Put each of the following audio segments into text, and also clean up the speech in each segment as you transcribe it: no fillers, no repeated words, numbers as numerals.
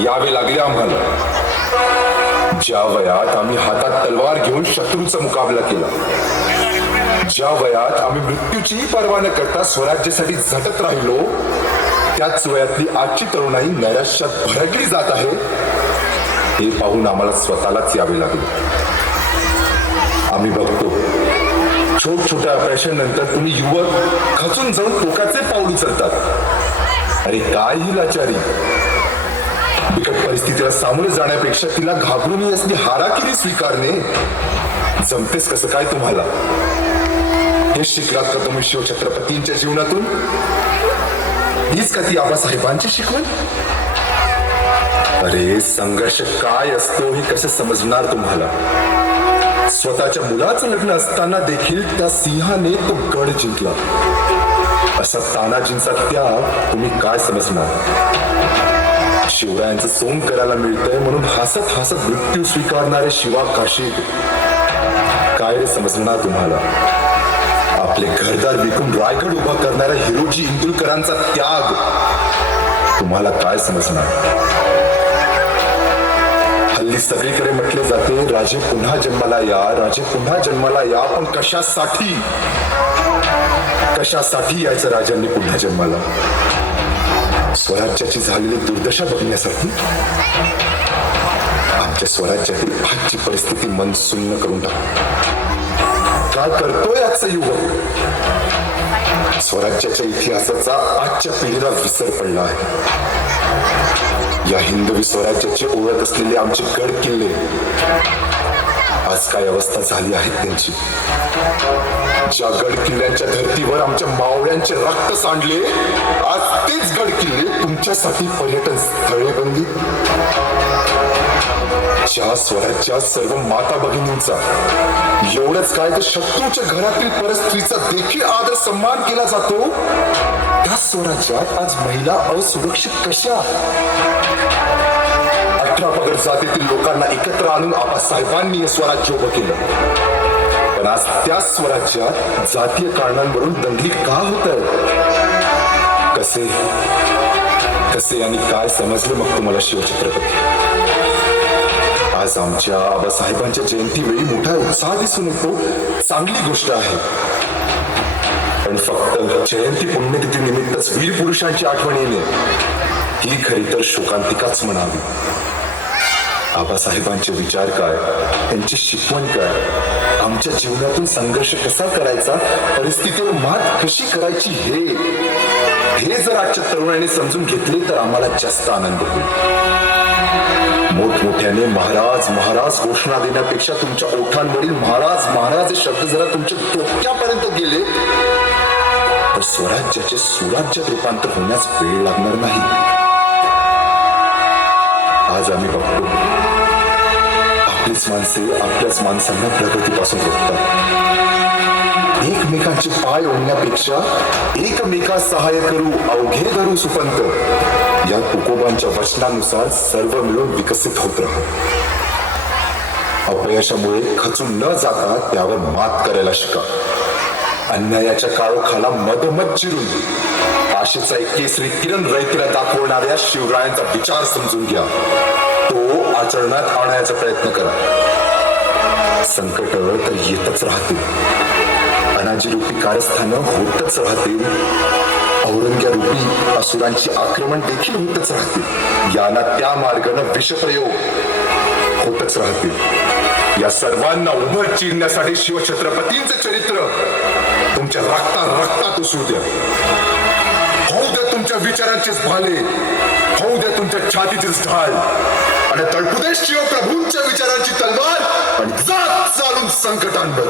यावे लागले आम्हाला. ज्या वयात आम्ही हातात तलवार घेऊन शत्रूचा मुकाबला केला, ज्या वयात आम्ही मृत्यूचीही पर्वा न करता स्वराज्यासाठी झटत राहिलो, त्याच वयातली आजची तरुणाई नैराश्यात भरडली जात आहे, हे पाहून आम्हाला स्वतःलाच यावे लागले. आम्ही बघतो छोट्या अपयशानंतर तुम्ही युवक खचून जाऊन टोकाचे पाऊल उचलतात. अरे काय ही लाचारी! बिकट परिस्थितीला सामोरे जाण्यापेक्षा तिला घाबरून असली हाराकिरी स्वीकारणे जमतेच कसं काय तुम्हाला? हे शिकलात का तुम्ही शिवछत्रपतींच्या जीवनातून? हीच का ती आबासाहेबांची शिकवण? अरे संघर्ष काय असतो हे कसं समजणार तुम्हाला? स्वतःच्या मुलाचं लग्न असताना देखील त्या सिंहाने तो गड जिंकला. असा तानाजींचा त्याग तुम्ही काय समजणार? शिवरायांचं सोंग करायला मिळतंय म्हणून हसत हसत मृत्यू स्वीकारणारे शिवा काशी काय रे समजणार तुम्हाला? आपले घरदार विकून रायगड उभा करणाऱ्या हिरोजी इंदुरकरांचा त्याग तुम्हाला काय समजणार? हल्ली सगळीकडे म्हटले जाते राजे पुन्हा जन्माला या, राजे पुन्हा जन्माला या, पण कशासाठी? कशासाठी यायचं राजांनी पुन्हा जन्माला? स्वराज्याची झालेली दुर्दशा बघण्यासाठी? आमच्या स्वराज्यातील आजची परिस्थिती मन सुन्न करून टाक. काय करतोय आजचा युवक? स्वराज्याच्या इतिहासाचा आजच्या पिढीला विसर पडला आहे. या हिंदवी स्वराज्याची ओळख असलेले आमचे गड किल्ले आज काय अवस्था झाली आहे त्यांची? ज्या गड किल्ल्यांच्या धर्तीवर आमच्या मावळ्यांचे रक्त सांडले, आज तेच गड किल्ले तुमच्यासाठी पर्यटन स्थळे बनली. ज्या स्वराज्यात सर्व माता भगिनींचा, एवढंच काय तर शत्रूच्या घरातील परस्त्रीचा देखील आदर सन्मान केला जातो, त्या स्वराज्यात आज महिला असुरक्षित कशा? 18 पगड जातीतील लोकांना एकत्र आणून आबासाहेबांनी हे स्वराज्य उभं केलं. पण आज त्या स्वराज्यात जातीय कारणांवरून दंगली का होत आहेत? कसे आणि काय समजले मग तुम्हाला शिवछत्रपती? आज आमच्या आबासाहेबांच्या जयंतीवेळी मोठा उत्साह दिसून येतो, चांगली गोष्ट आहे. पण फक्त जयंती पुण्यतिथी निमित्तच वीर पुरुषांची आठवण येणे ही खरी तर शोकांतिकाच म्हणावी. आबासाहेबांचे विचार काय, त्यांची शिकवण काय, आमच्या जीवनातून संघर्ष कसा करायचा, परिस्थितीवर मात कशी करायची, हे जर आजच्या तरुणांनी समजून घेतले तर आम्हाला जास्त आनंद होईल. मोठमोठ्याने महाराज महाराज घोषणा देण्यापेक्षा तुमच्या ओठांवरील महाराज महाराज हे शब्द जरा तुमच्या डोक्यापर्यंत गेले तर स्वराज्याचे सुराज्यात रूपांतर होण्यास वेळ लागणार नाही. आज आम्ही बघतो आपलीच माणसे आपल्याच माणसांना प्रगतीपासून रोखतात. एकमेकांचे पाय ओढण्यापेक्षा एकमेकास सहाय्य करू अवघे धरू सुपंत, या तुकोबांच्या वचनानुसार सर्व मिळून विकसित होत राहा. अपयशामुळे खचून न जाता त्यावर मात करायला शिका. अन्यायाच्या काळोखाला मधोमध चिरून आशेचा एक केसरी किरण रयतेला दाखवणाऱ्या शिवरायांचा विचार समजून घ्या, तो आचरणात आणण्याचा प्रयत्न करा. संकट तर येतच राहतील, अनाजी रूपी कारस्थानं होतच राहतील, औरंग्या रूपी असुरांची आक्रमण देखील होतच राहतील, याला त्या मार्गाने विषप्रयोग होतच राहतील. या सर्वांना उभं चिरण्यासाठी शिवछत्रपतींचे चरित्र तुमच्या रक्तात उसळू द्या. होऊ द्या तुमच्या विचारांचेच भाले, होऊ द्या तुमच्या छातीचीच ढाल, आणि तळपू दे शिवप्रभूंच्या विचारांची तलवार, आणि जात चालून संकटांवर.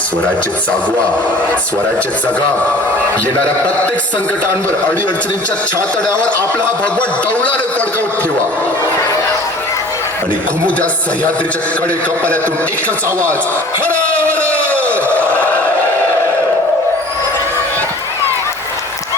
स्वराज्य जागवा, स्वराज्य जगा. येणाऱ्या प्रत्येक संकटांवर अडीअडचणींच्या छातड्यावर आपला हा भगवा डौलाने फडकवत ठेवा, आणि घुमू द्या सह्याद्रीच्या कडे कपाऱ्यातून एकच आवाज, हरा